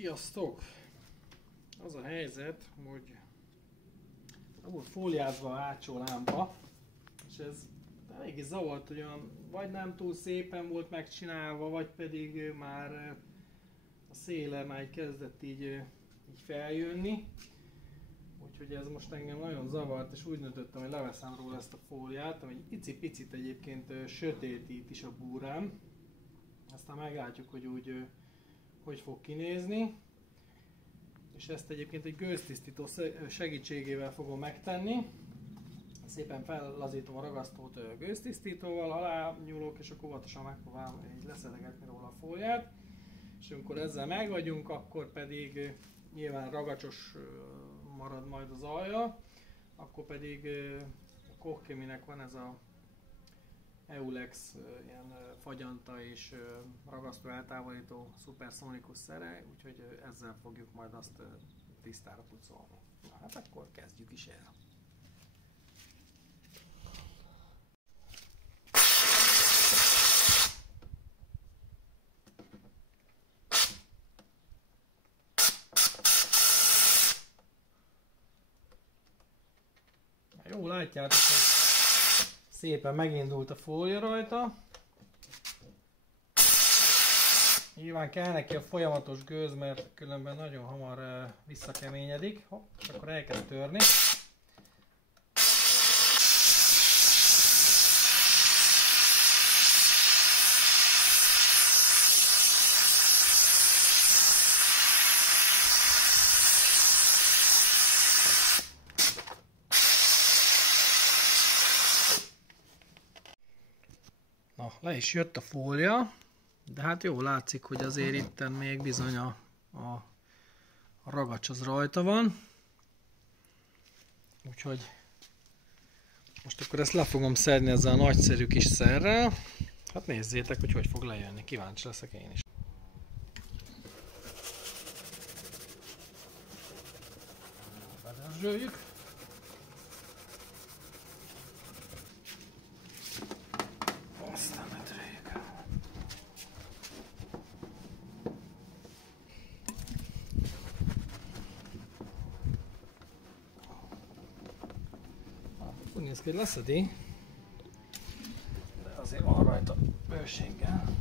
Sziasztok! Az a helyzet, hogy nem volt fóliázva a hátsó lámpa, és ez eléggé zavart, hogy olyan vagy nem túl szépen volt megcsinálva, vagy pedig már a széle már kezdett így feljönni. Úgyhogy ez most engem nagyon zavart, és úgy döntöttem, hogy leveszem róla ezt a fóliát, ami icipicit egyébként sötétít is a búrám. Aztán meglátjuk, hogy úgy hogy fog kinézni. És ezt egyébként egy gőztisztító segítségével fogom megtenni. Szépen fellazítom a ragasztót gőztisztítóval, alá nyúlok, és akkor óvatosan megpróbálom így leszedegetni róla a fóliát. És amikor ezzel meg vagyunk, akkor pedig nyilván ragacsos marad majd az alja, akkor pedig a Koch-Chemie-nek van ez a EULEX ilyen fagyanta és ragasztó eltávolító szuperszonikus szere, úgyhogy ezzel fogjuk majd azt tisztára pucolni. Na hát akkor kezdjük is el. Jó, látjátok, hogy szépen megindult a fólia rajta. Nyilván kell neki a folyamatos gőz, mert különben nagyon hamar visszakeményedik. Hopp, és akkor elkezd törni. Na, le is jött a fólia, de hát jó látszik, hogy azért itten még bizony a ragacs az rajta van. Úgyhogy most akkor ezt le fogom szedni ezzel a nagyszerű kis szerrel. Hát nézzétek, hogy fog lejönni, kíváncsi leszek én is. Bedörzsöljük. Aztán betörjük. Úgy néz ki, hogy leszedi, de azért van rajta bőséggel.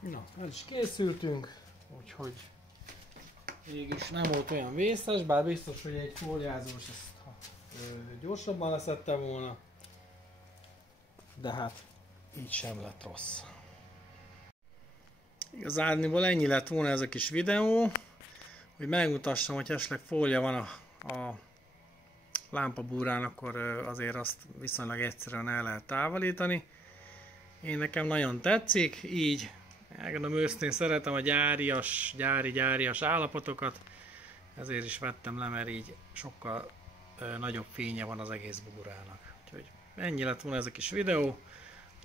Na, el is készültünk, úgyhogy mégis nem volt olyan vészes, bár biztos, hogy egy fóliázós ezt gyorsabban leszedtem volna, de hát így sem lett rossz. Igazából ennyi lett volna ez a kis videó, hogy megmutassam, hogy esetleg fólia van a lámpabúrán, akkor azért azt viszonylag egyszerűen el lehet távolítani. Én nekem nagyon tetszik, így elmondom őszintén, szeretem a gyárias állapotokat, ezért is vettem le, mert így sokkal nagyobb fénye van az egész búrának. Úgyhogy ennyi lett volna ez a kis videó.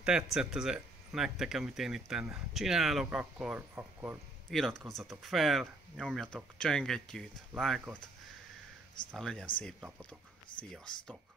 Tetszett ez nektek, amit én itten csinálok, akkor iratkozzatok fel, nyomjatok csengettyűt, lájkot, aztán legyen szép napotok. Sziasztok!